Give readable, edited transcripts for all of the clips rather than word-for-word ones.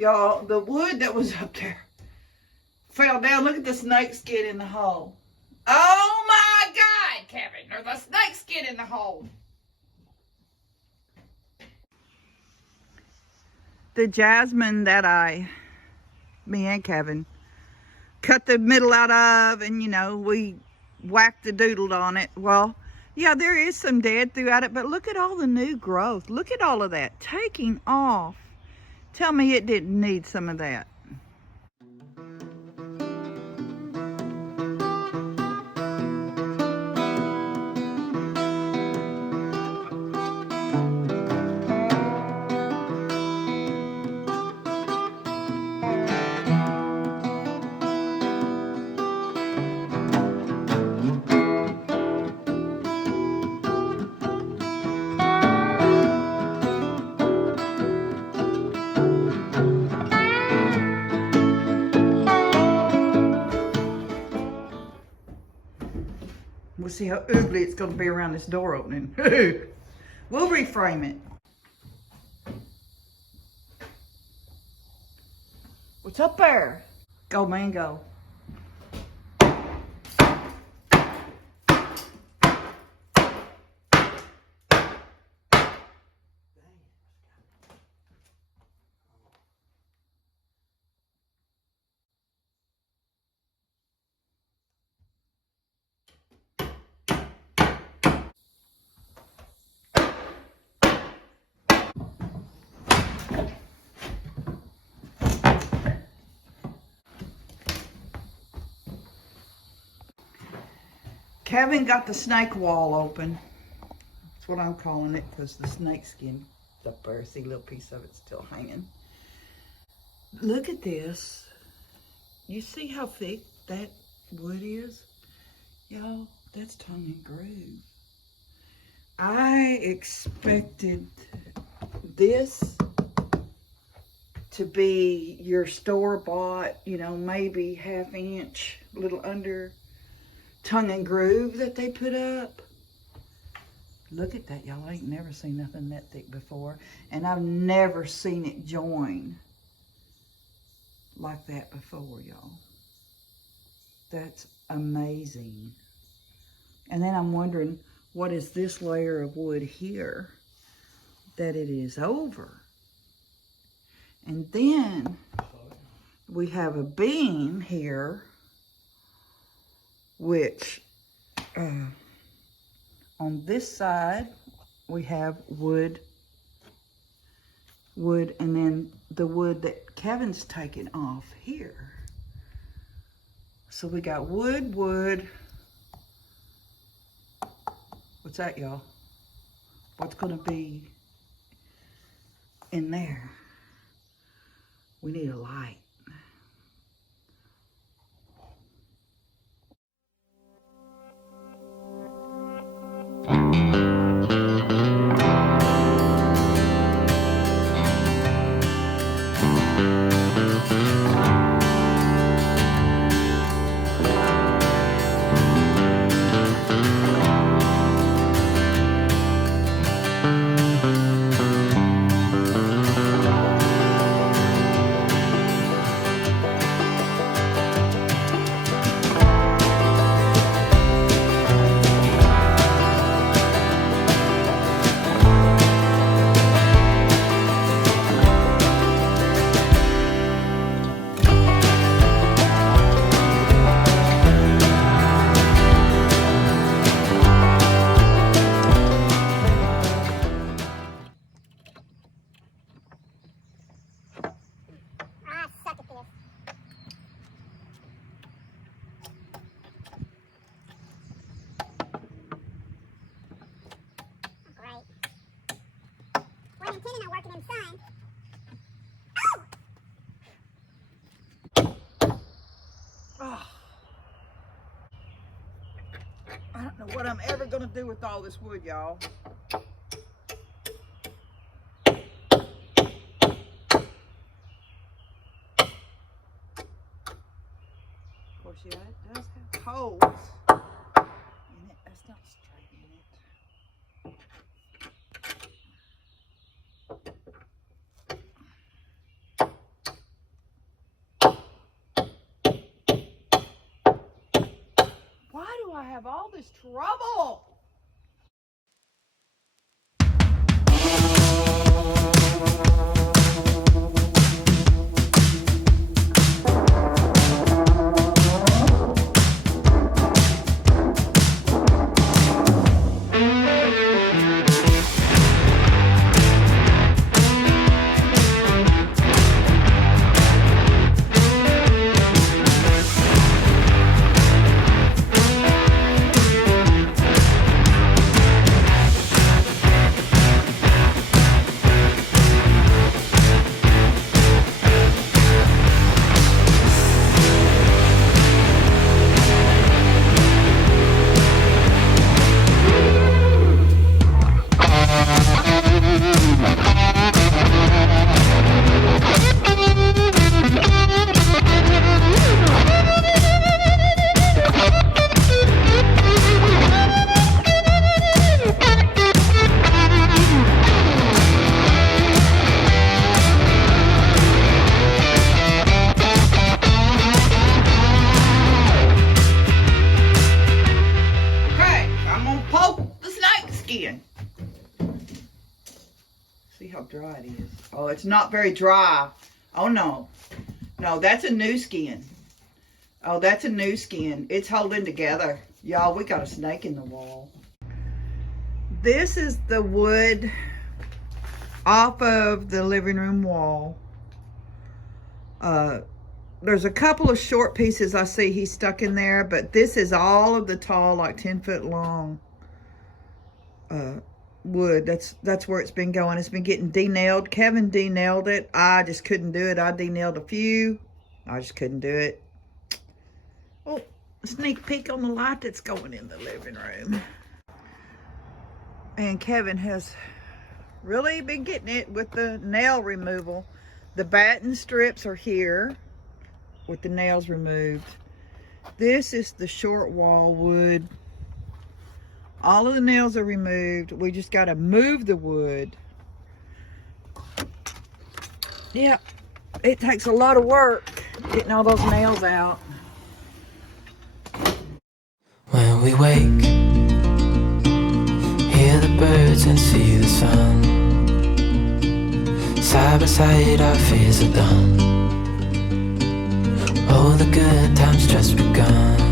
Y'all, the wood that was up there fell down. Look at the snake skin in the hole. Oh my God, Kevin, there's a snake skin in the hole. The jasmine that me and Kevin, cut the middle out of, and we whacked the doodled on it. Well, yeah, there is some dead throughout it, but look at all the new growth. Look at all of that taking off. Tell me it didn't need some of that. We'll see how ugly it's going to be around this door opening. We'll reframe it. What's up there? Go, man, go. Kevin got the snake wall open. That's what I'm calling it, because the snake skin is up there. See, a little piece of it still hanging. Look at this. You see how thick that wood is? Y'all, that's tongue and groove. I expected this to be your store-bought, maybe half-inch, little under tongue and groove that they put up. Look at that, y'all. I ain't never seen nothing that thick before. And I've never seen it join like that before, y'all. That's amazing. And then I'm wondering, what is this layer of wood here that it is over? And then we have a beam here, which on this side we have wood, and then the wood that Kevin's taken off here. So we got wood. What's that, y'all? What's gonna be in there? We need a light. I don't know what I'm ever gonna do with all this wood, y'all. Of course, yeah, it does have holes in it. That's not straightening it. I have all this trouble? See how dry it is. Oh, it's not very dry. Oh, no. No, that's a new skin. Oh, that's a new skin. It's holding together. Y'all, we got a snake in the wall. This is the wood off of the living room wall. There's a couple of short pieces I see he stuck in there, but this is all of the tall, like 10-foot long wood. That's where it's been going. It's been getting de-nailed. Kevin de-nailed it. I just couldn't do it. I de-nailed a few. I just couldn't do it. Oh, sneak peek on the light that's going in the living room. And Kevin has really been getting it with the nail removal. The batten strips are here with the nails removed. This is the short wall wood. All of the nails are removed. We just got to move the wood. Yeah, it takes a lot of work getting all those nails out. When we wake, hear the birds and see the sun. Side by side our fears are done. Oh, the good times just begun.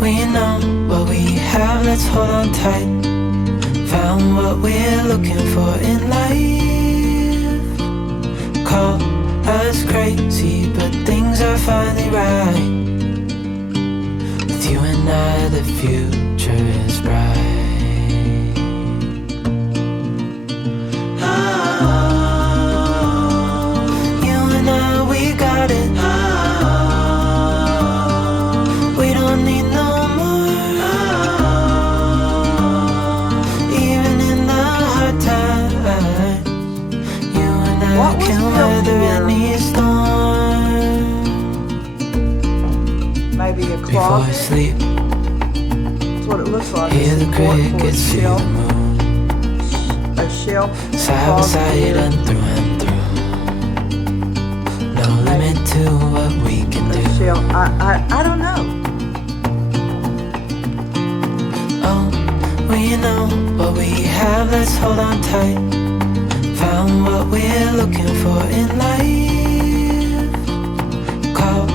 We know what we have, let's hold on tight. Found what we're looking for in life. Call us crazy, but things are finally right. With you and I, the future is bright. Oh, you and I, we got it. We don't need no maybe a before I closet. sleep. That's what it looks like. Hear the crickets, see the moon. A shelf. Side by side and through. No limit to what we can do. A shelf. I don't know. Oh, we know what we have, let's hold on tight. Found what we're looking for in life. Call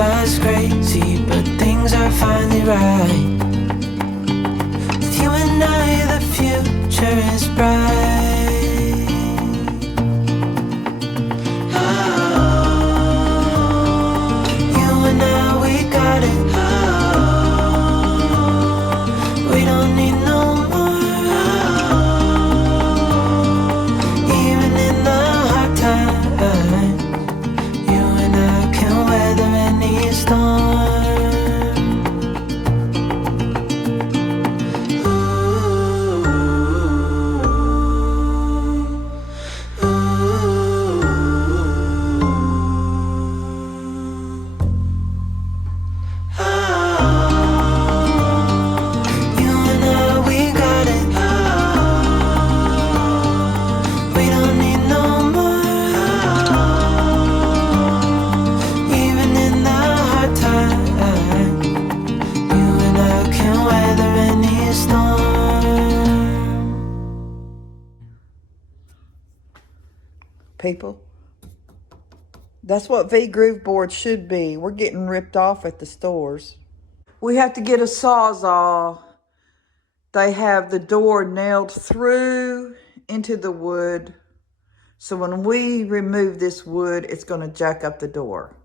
us crazy, but things are finally right. With you and I, the future is bright. Oh, you and I, we got it. Oh, we don't need no more. Even in the hard times, you and I can weather any storm. Ooh, people. That's what V-groove boards should be. We're getting ripped off at the stores. We have to get a Sawzall. They have the door nailed through into the wood. So when we remove this wood, it's going to jack up the door.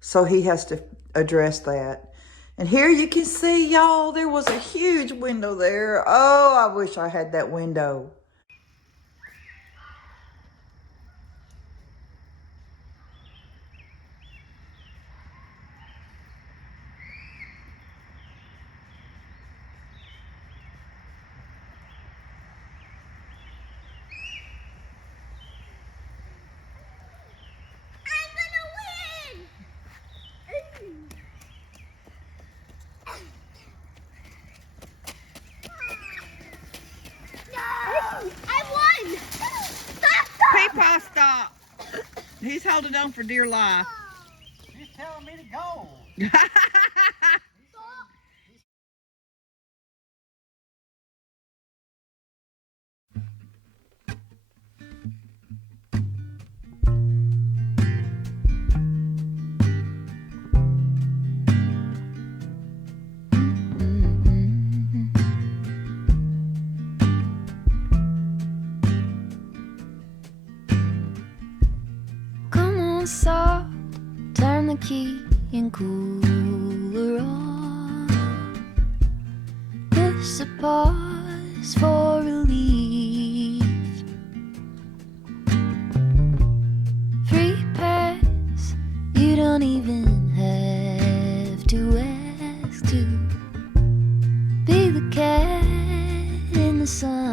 So he has to address that. And here you can see, y'all, there was a huge window there. Oh, I wish I had that window. Peepaw, stop. He's holding on for dear life. He's telling me to go. Come on, soft, turn the key and cooler on. Push the pause for relief. Free pass, you don't even have to ask to be the cat in the sun.